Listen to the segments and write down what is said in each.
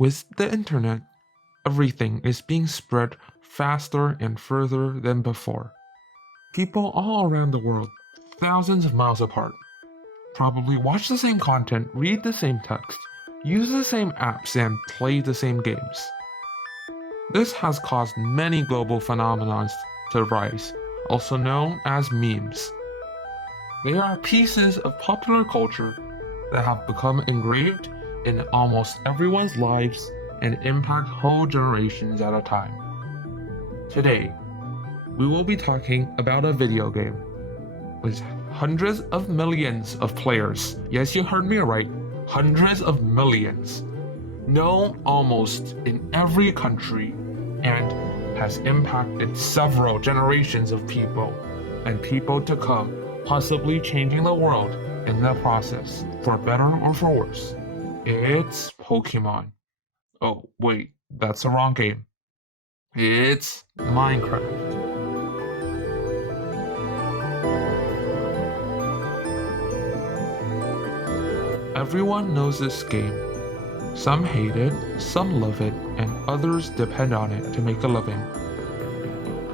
With the internet, everything is being spread faster and further than before. People all around the world, thousands of miles apart, probably watch the same content, read the same text, use the same apps, and play the same games. This has caused many global phenomena to rise, also known as memes. They are pieces of popular culture that have become engraved in almost everyone's lives and impact whole generations at a time. Today, we will be talking about a video game with hundreds of millions of players. Yes, you heard me right, hundreds of millions. Known almost in every country and has impacted several generations of people and people to come, possibly changing the world in the process, for better or for worse. It's Pokemon. Oh, wait, that's the wrong game. It's Minecraft. Everyone knows this game. Some hate it, some love it, and others depend on it to make a living.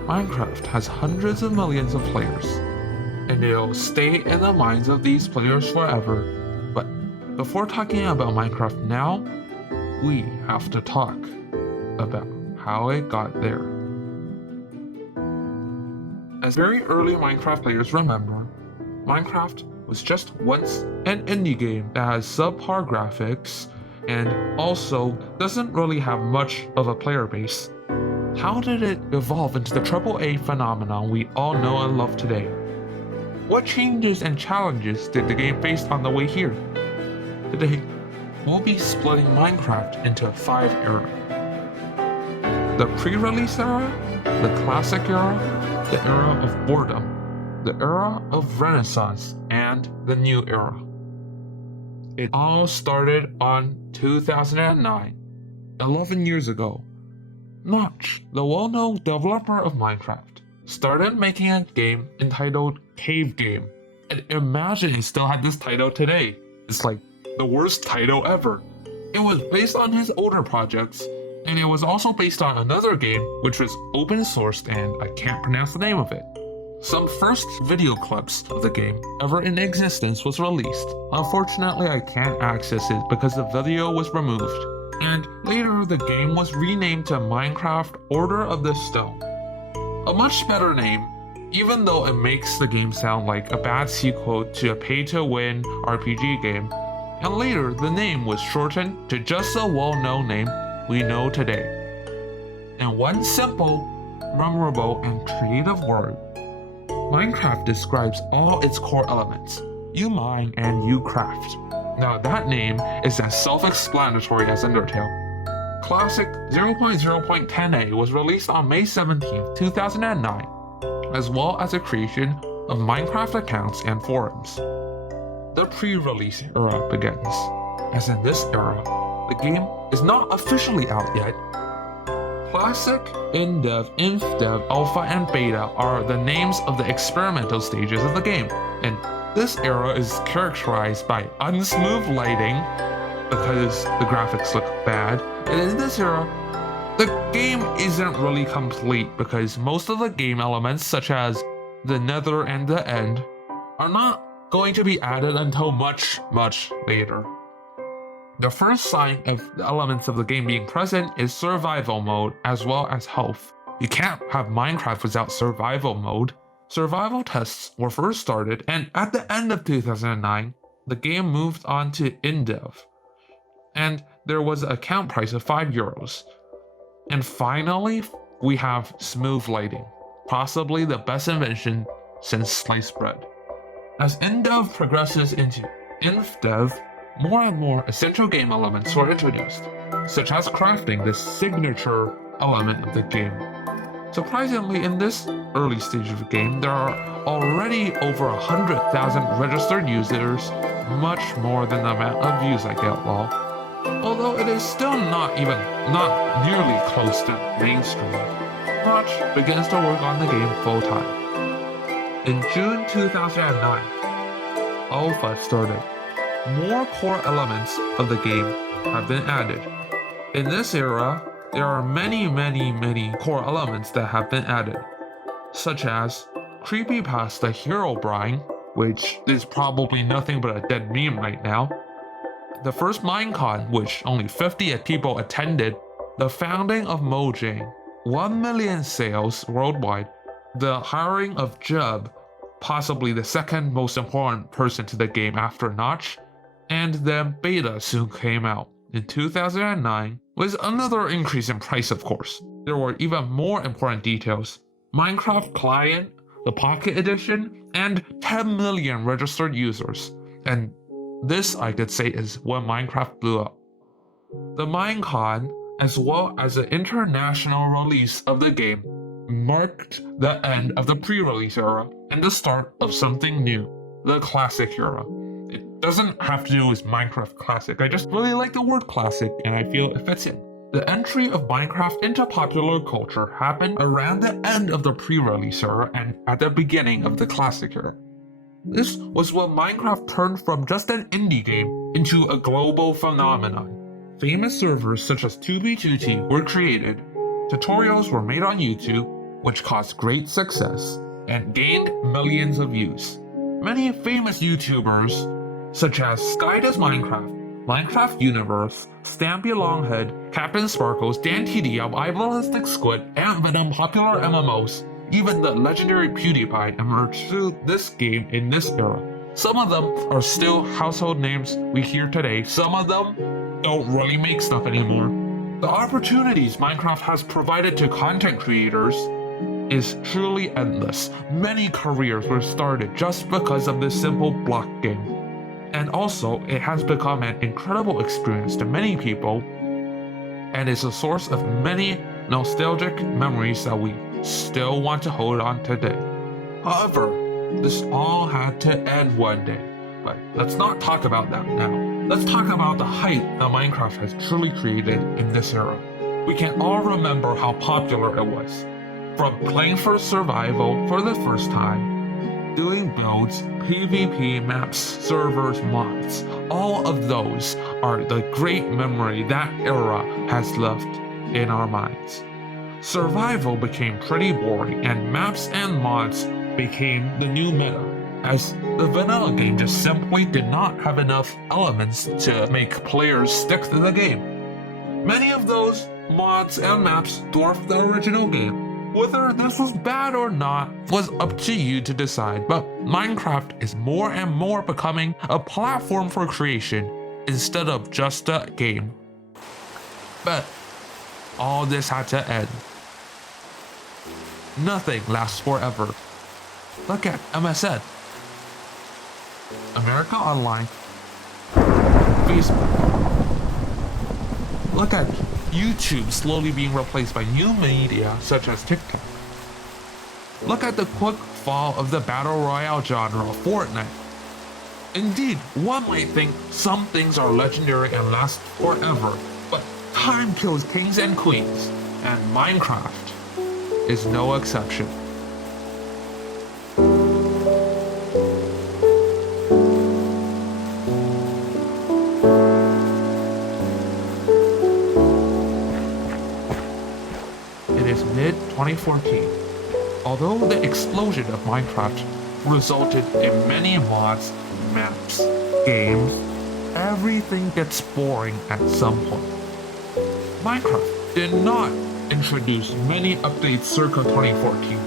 Minecraft has hundreds of millions of players, and it'll stay in the minds of these players forever. But before talking about Minecraft now, we have to talk about how it got there. As very early Minecraft players remember, Minecraft was just once an indie game that has subpar graphics and also doesn't really have much of a player base. How did it evolve into the AAA phenomenon we all know and love today? What changes and challenges did the game face on the way here? Today, we'll be splitting Minecraft into 5 eras. The pre-release era, the classic era, the era of boredom, the era of renaissance, and the new era. It all started on 2009, 11 years ago. Notch, the well-known developer of Minecraft, started making a game entitled Cave Game. And imagine he still had this title today. It's like the worst title ever. It was based on his older projects, and it was also based on another game which was open sourced and I can't pronounce the name of it. Some first video clips of the game ever in existence was released. Unfortunately, I can't access it because the video was removed. And later, the game was renamed to Minecraft Order of the Stone. A much better name, even though it makes the game sound like a bad sequel to a pay-to-win RPG game. And later, the name was shortened to just the well-known name we know today. In one simple, memorable, and creative word, Minecraft describes all its core elements. You mine and you craft. Now that name is as self-explanatory as Undertale. Classic 0.0.10a was released on May 17, 2009, as well as a creation of Minecraft accounts and forums. The pre-release era begins, as in this era, the game is not officially out yet. Classic, in-dev, inf-dev, alpha, and beta are the names of the experimental stages of the game, and this era is characterized by unsmooth lighting because the graphics look bad, and in this era, the game isn't really complete because most of the game elements, such as the nether and the end, are not going to be added until much, much later. The first sign of the elements of the game being present is survival mode as well as health. You can't have Minecraft without survival mode. Survival tests were first started, and at the end of 2009, the game moved on to in-dev. And there was an account price of €5. And finally, we have smooth lighting, possibly the best invention since sliced bread. As in-dev progresses into inf-dev, more and more essential game elements were introduced, such as crafting, the signature element of the game. Surprisingly, in this early stage of the game, there are already over 100,000 registered users, much more than the amount of views I get, lol. Although it is still not nearly close to mainstream, Notch begins to work on the game full-time. In June 2009, Alpha started. More core elements of the game have been added. In this era, there are many core elements that have been added, such as creepypasta Herobrine, which is probably nothing but a dead meme right now, the first Minecon, which only 50 people attended, the founding of Mojang, 1 million sales worldwide, the hiring of Jeb, possibly the second most important person to the game after Notch, and then beta soon came out in 2009, with another increase in price of course. There were even more important details: Minecraft client, the Pocket Edition, and 10 million registered users. And this, I could say, is when Minecraft blew up. The Minecon, as well as the international release of the game, marked the end of the pre-release era and the start of something new, the Classic era. It doesn't have to do with Minecraft Classic, I just really like the word classic and I feel it fits in. The entry of Minecraft into popular culture happened around the end of the pre-release era and at the beginning of the Classic era. This was when Minecraft turned from just an indie game into a global phenomenon. Famous servers such as 2b2t were created, tutorials were made on YouTube, which caused great success and gained millions of views. Many famous YouTubers such as Sky Does Minecraft, Minecraft Universe, Stampy Longhead, Captain Sparkles, Dan TDM, Iballistic Squid, and Venom popular MMOs, even the legendary PewDiePie emerged through this game in this era. Some of them are still household names we hear today, some of them don't really make stuff anymore. The opportunities Minecraft has provided to content creators is truly endless. Many careers were started just because of this simple block game. And also, it has become an incredible experience to many people, and is a source of many nostalgic memories that we still want to hold on today. However, this all had to end one day. But let's not talk about that now. Let's talk about the hype that Minecraft has truly created in this era. We can all remember how popular it was. From playing for survival for the first time, doing builds, PvP maps, servers, mods, all of those are the great memory that era has left in our minds. Survival became pretty boring and maps and mods became the new meta, as the vanilla game just simply did not have enough elements to make players stick to the game. Many of those mods and maps dwarfed the original game. Whether this was bad or not was up to you to decide, but Minecraft is more and more becoming a platform for creation instead of just a game. But all this had to end. Nothing lasts forever. Look at MSN, America Online, Facebook. Look at YouTube slowly being replaced by new media such as TikTok. Look at the quick fall of the battle royale genre of Fortnite. Indeed, one might think some things are legendary and last forever, but time kills kings and queens, and Minecraft is no exception. It is mid-2014. Although the explosion of Minecraft resulted in many mods, maps, games, everything gets boring at some point. Minecraft did not introduce many updates circa 2014.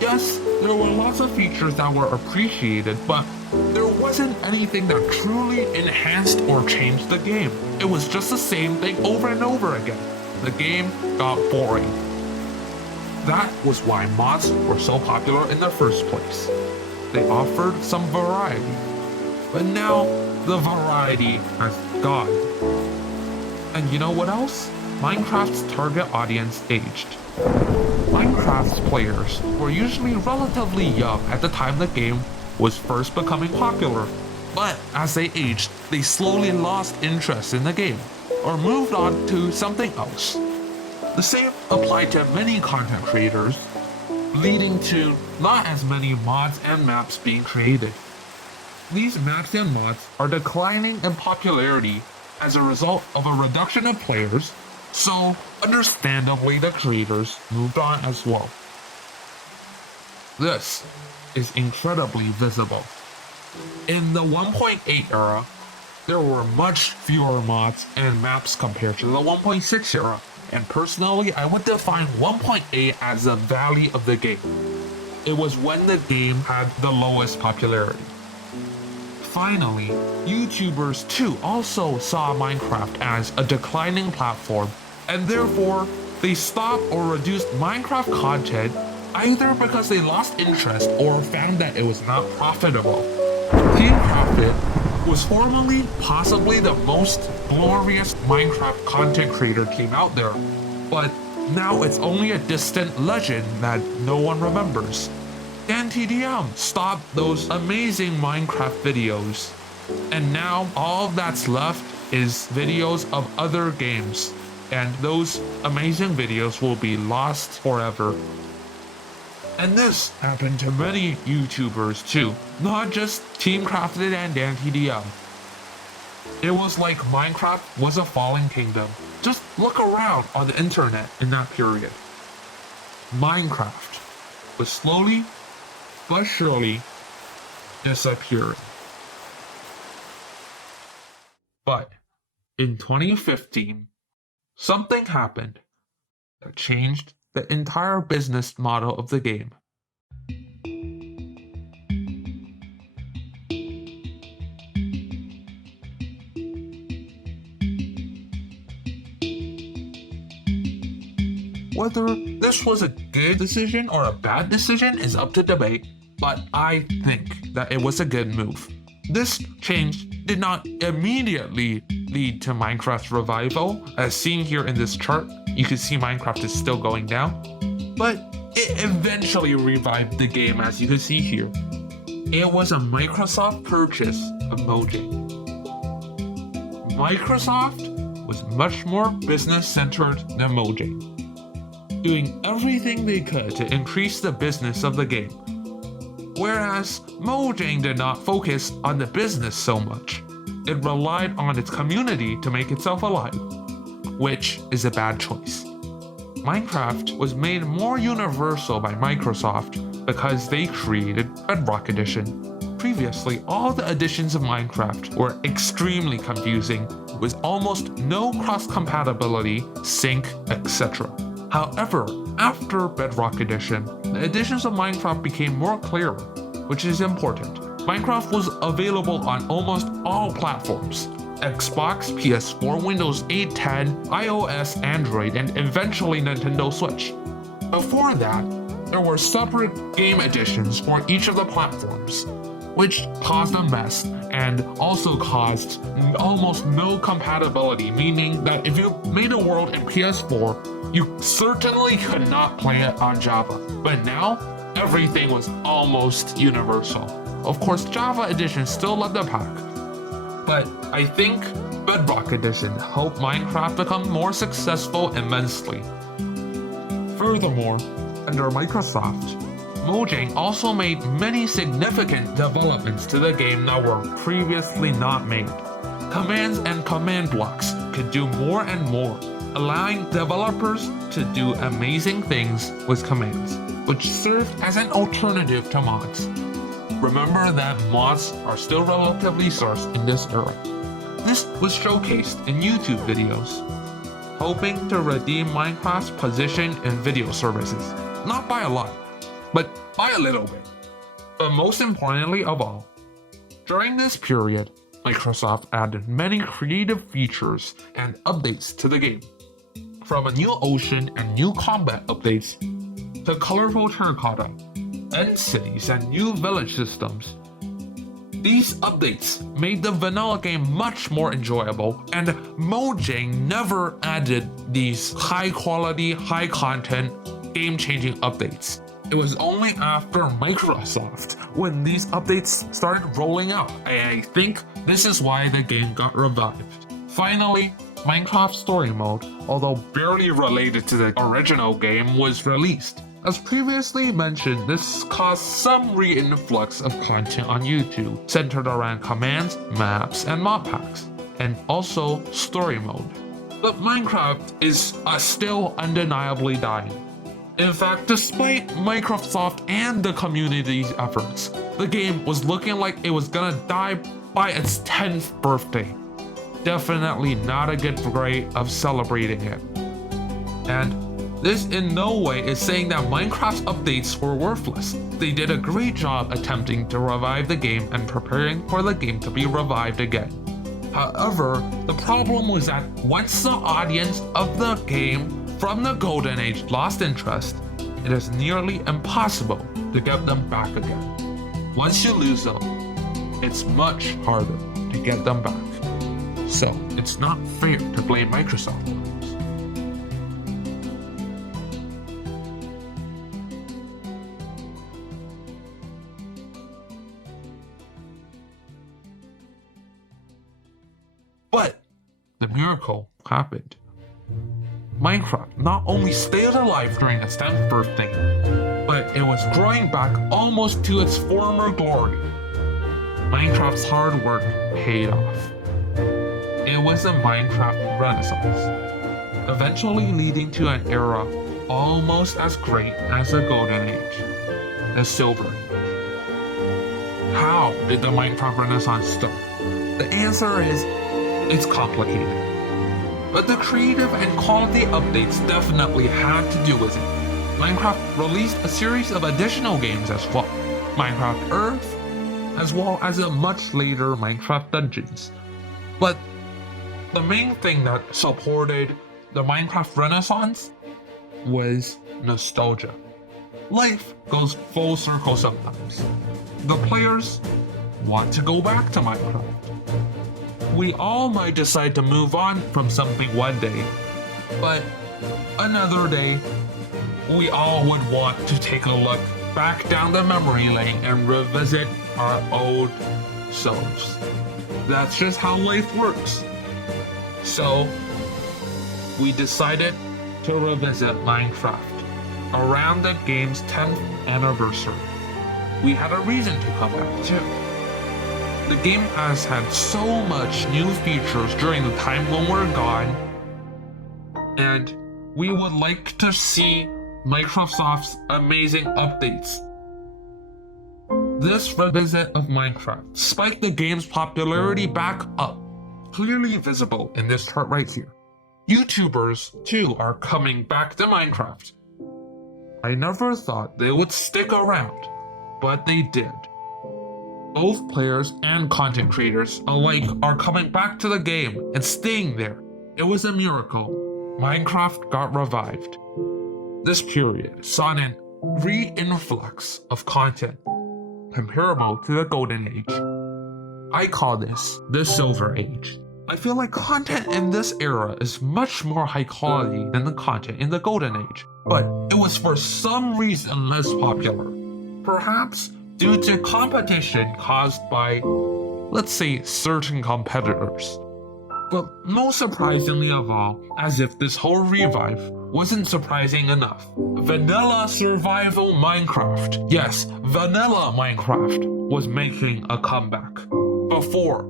Yes, there were lots of features that were appreciated, but there wasn't anything that truly enhanced or changed the game. It was just the same thing over and over again. The game got boring. That was why mods were so popular in the first place. They offered some variety. But now, the variety has gone. And you know what else? Minecraft's target audience aged. Minecraft's players were usually relatively young at the time the game was first becoming popular, but as they aged, they slowly lost interest in the game, or moved on to something else. The same applied to many content creators, leading to not as many mods and maps being created. These maps and mods are declining in popularity as a result of a reduction of players, so understandably the creators moved on as well. This is incredibly visible. In the 1.8 era, there were much fewer mods and maps compared to the 1.6 era, and personally I would define 1.8 as the valley of the game. It was when the game had the lowest popularity. Finally, YouTubers too also saw Minecraft as a declining platform, and therefore they stopped or reduced Minecraft content either because they lost interest or found that it was not profitable. Team Profit was formerly possibly the most glorious Minecraft content creator team out there, but now it's only a distant legend that no one remembers. And TDM stopped those amazing Minecraft videos, and now all that's left is videos of other games, and those amazing videos will be lost forever. And this happened to many YouTubers too, not just Team Crafted and DanTDM. It was like Minecraft was a fallen kingdom. Just look around on the internet in that period. Minecraft was slowly but surely disappearing. But in 2015, something happened that changed the entire business model of the game. Whether this was a good decision or a bad decision is up to debate, but I think that it was a good move. This change did not immediately lead to Minecraft's revival, as seen here in this chart. You can see Minecraft is still going down, but it eventually revived the game, as you can see here. It was a Microsoft purchase of Mojang. Microsoft was much more business-centered than Mojang, doing everything they could to increase the business of the game. Whereas Mojang did not focus on the business so much. It relied on its community to make itself alive, which is a bad choice. Minecraft was made more universal by Microsoft because they created Bedrock Edition. Previously, all the editions of Minecraft were extremely confusing, with almost no cross-compatibility, sync, etc. However, after Bedrock Edition, the editions of Minecraft became more clear, which is important. Minecraft was available on almost all platforms: Xbox, PS4, Windows 8, 10, iOS, Android, and eventually Nintendo Switch. Before that, there were separate game editions for each of the platforms, which caused a mess and also caused almost no compatibility, meaning that if you made a world in PS4, you certainly could not play it on Java. But now, everything was almost universal. Of course, Java Edition still led the pack, but I think Bedrock Edition helped Minecraft become more successful immensely. Furthermore, under Microsoft, Mojang also made many significant developments to the game that were previously not made. Commands and command blocks could do more and more, allowing developers to do amazing things with commands, which served as an alternative to mods. Remember that mods are still relatively scarce in this era. This was showcased in YouTube videos, hoping to redeem Minecraft's position in video services. Not by a lot, but by a little bit. But most importantly of all, during this period, Microsoft added many creative features and updates to the game. From a new ocean and new combat updates, to colorful terracotta, end cities, and new village systems. These updates made the vanilla game much more enjoyable, and Mojang never added these high-quality, high-content, game-changing updates. It was only after Microsoft when these updates started rolling out. I think this is why the game got revived. Finally, Minecraft Story Mode, although barely related to the original game, was released. As previously mentioned, this caused some re-influx of content on YouTube, centered around commands, maps, and mod packs. and also story mode. But Minecraft is still undeniably dying. In fact, despite Microsoft and the community's efforts, the game was looking like it was gonna die by its 10th birthday. Definitely not a good way of celebrating it. And this in no way is saying that Minecraft's updates were worthless. They did a great job attempting to revive the game and preparing for the game to be revived again. However, the problem was that once the audience of the game from the Golden Age lost interest, it is nearly impossible to get them back again. Once you lose them, it's much harder to get them back. So, it's not fair to blame Microsoft for this. But the miracle happened. Minecraft not only stayed alive during its 10th birthday, but it was growing back almost to its former glory. Minecraft's hard work paid off. It was a Minecraft renaissance, eventually leading to an era almost as great as the Golden Age, the Silver Age. How did the Minecraft renaissance start? The answer is, it's complicated. But the creative and quality updates definitely had to do with it. Minecraft released a series of additional games as well, Minecraft Earth, as well as a much later Minecraft Dungeons. But the main thing that supported the Minecraft renaissance was nostalgia. Life goes full circle sometimes. The players want to go back to Minecraft. We all might decide to move on from something one day, but another day, we all would want to take a look back down the memory lane and revisit our old selves. That's just how life works. So, we decided to revisit Minecraft around the game's 10th anniversary. We had a reason to come back too. The game has had so much new features during the time when we're gone, and we would like to see Microsoft's amazing updates. This revisit of Minecraft spiked the game's popularity back up, clearly visible in this chart right here. YouTubers, too, are coming back to Minecraft. I never thought they would stick around, but they did. Both players and content creators alike are coming back to the game and staying there. It was a miracle. Minecraft got revived. This period saw an re-influx of content comparable to the Golden Age. I call this the Silver Age. I feel like content in this era is much more high quality than the content in the Golden Age, but it was for some reason less popular. Perhaps due to competition caused by, let's say, certain competitors. But most surprisingly of all, as if this whole revive wasn't surprising enough, vanilla survival Minecraft, yes, vanilla Minecraft, was making a comeback. Before,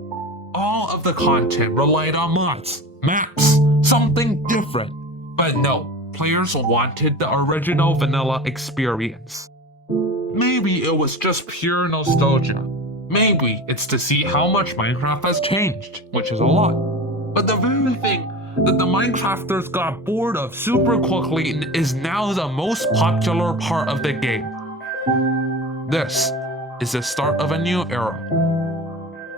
all of the content relied on mods, maps, something different. But no, players wanted the original vanilla experience. Maybe it was just pure nostalgia. Maybe it's to see how much Minecraft has changed, which is a lot. But the very thing that the Minecrafters got bored of super quickly is now the most popular part of the game. This is the start of a new era.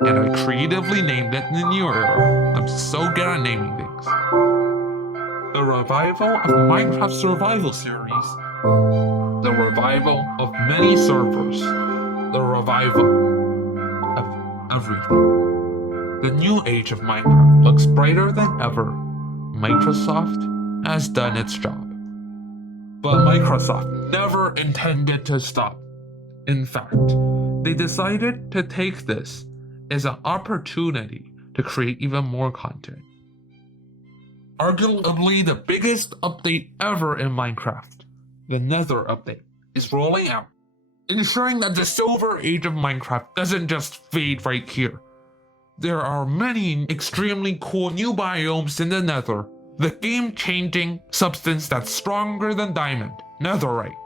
And I creatively named it the New Era. I'm so good at naming things. The revival of Minecraft Survival Series. The revival of many servers. The revival of everything. The new age of Minecraft looks brighter than ever. Microsoft has done its job. But Microsoft never intended to stop. In fact, they decided to take this as an opportunity to create even more content. Arguably the biggest update ever in Minecraft, the Nether update, is rolling out, ensuring that the Silver Age of Minecraft doesn't just fade right here. There are many extremely cool new biomes in the Nether. The game-changing substance that's stronger than diamond, netherite.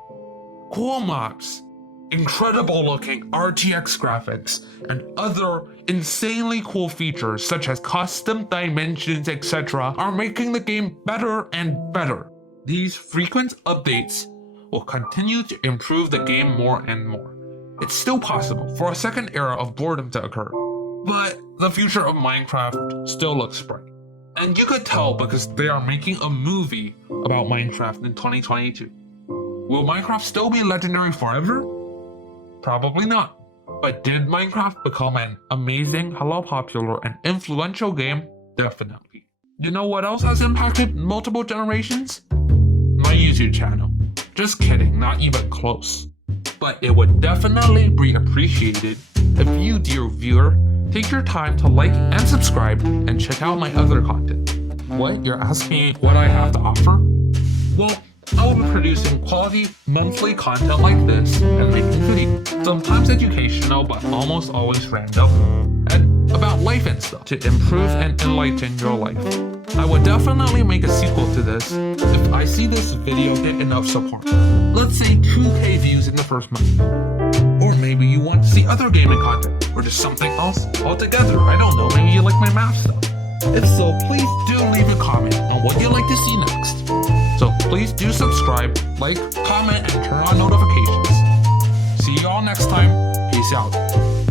Cool mobs, incredible looking RTX graphics, and other insanely cool features such as custom dimensions, etc. are making the game better and better. These frequent updates will continue to improve the game more and more. It's still possible for a second era of boredom to occur, but the future of Minecraft still looks bright. And you could tell because they are making a movie about Minecraft in 2022. Will Minecraft still be legendary forever? Probably not. But did Minecraft become an amazing, hella popular, and influential game? Definitely. You know what else has impacted multiple generations? My YouTube channel. Just kidding, not even close. But it would definitely be appreciated if you, dear viewer, take your time to like and subscribe and check out my other content. What? You're asking what I have to offer? Well, I will be producing quality monthly content like this and making videos, sometimes educational but almost always random, and about life and stuff to improve and enlighten your life. I would definitely make a sequel to this if I see this video get enough support. Let's say 2K views in the first month. Or maybe you want to see other gaming content, or just something else altogether. I don't know, maybe you like my math stuff. If so, please do leave a comment on what you'd like to see next. So please do subscribe, like, comment, and turn on notifications. See you all next time. Peace out.